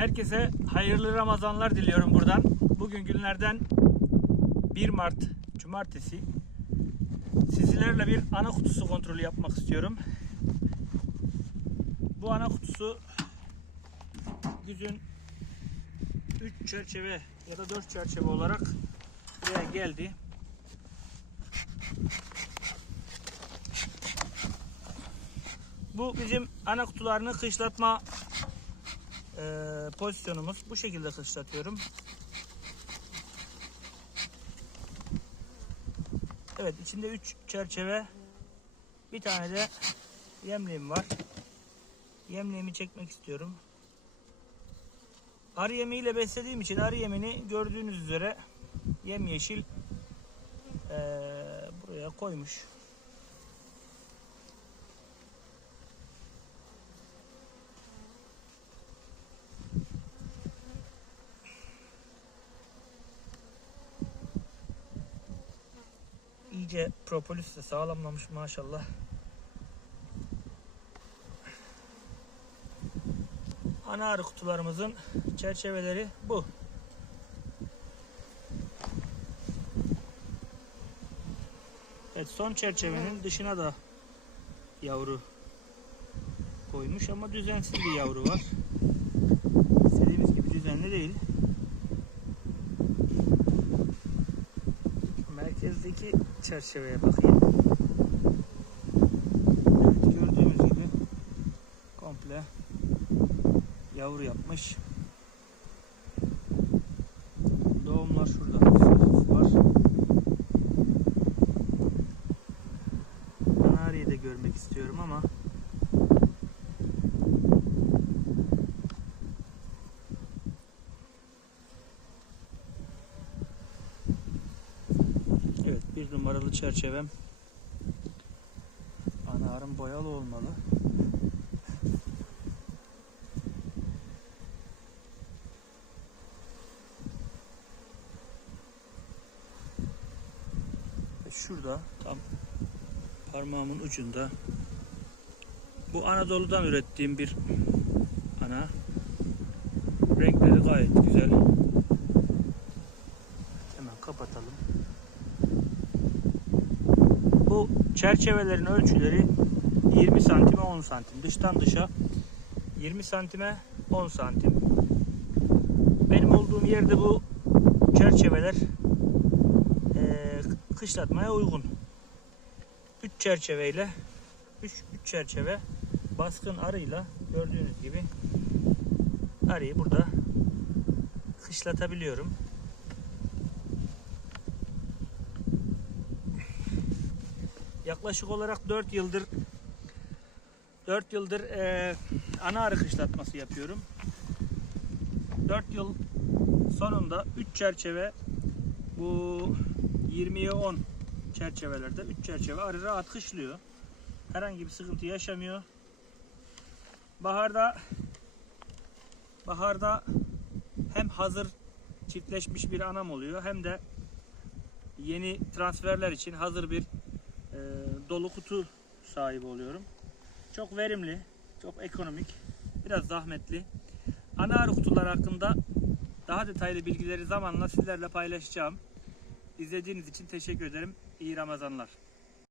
Herkese hayırlı Ramazanlar diliyorum buradan. Bugün günlerden 1 Mart Cumartesi. Sizlerle bir ana kutusu kontrolü yapmak istiyorum. Bu ana kutusu güzün 3 çerçeve ya da 4 çerçeve olarak buraya geldi. Bu bizim ana kutularını kışlatma e, pozisyonumuz. Bu şekilde kışlatıyorum. Evet içinde 3 çerçeve bir tane de yemliğim var. Yemliğimi çekmek istiyorum. Arı yemiyle beslediğim için arı yemini gördüğünüz üzere yemyeşil e, buraya koymuş. İyice propolis de sağlamlamış maşallah. Ana arı kutularımızın çerçeveleri bu. Evet son çerçevenin dışına da yavru koymuş ama düzensiz bir yavru var. İstediğimiz gibi düzenli değil. Merkezdeki çerçeveye bakayım. Evet gördüğümüz gibi komple yavru yapmış. Doğumlar şurada hafif var. Kanariyi de görmek istiyorum ama Evet numaralı çerçevem Anarın boyalı olmalı. Ve şurada tam parmağımın ucunda bu Anadolu'dan ürettiğim bir ana. Renkleri gayet güzel. Çerçevelerin ölçüleri 20 santime 10 santim. Dıştan dışa 20 santime 10 santim. Benim olduğum yerde bu çerçeveler eee, kışlatmaya uygun. 3 çerçeveyle 3 çerçeve baskın arıyla gördüğünüz gibi arıyı burada kışlatabiliyorum. Yaklaşık olarak 4 yıldır 4 yıldır eee, ana arı kışlatması yapıyorum. 4 yıl sonunda 3 çerçeve bu 20'ye 10 çerçevelerde 3 çerçeve arı rahat kışlıyor. Herhangi bir sıkıntı yaşamıyor. Baharda baharda hem hazır çiftleşmiş bir anam oluyor hem de yeni transferler için hazır bir e, dolu kutu sahibi oluyorum. Çok verimli, çok ekonomik, biraz zahmetli. Ana arı kutular hakkında daha detaylı bilgileri zamanla sizlerle paylaşacağım. İzlediğiniz için teşekkür ederim. İyi Ramazanlar.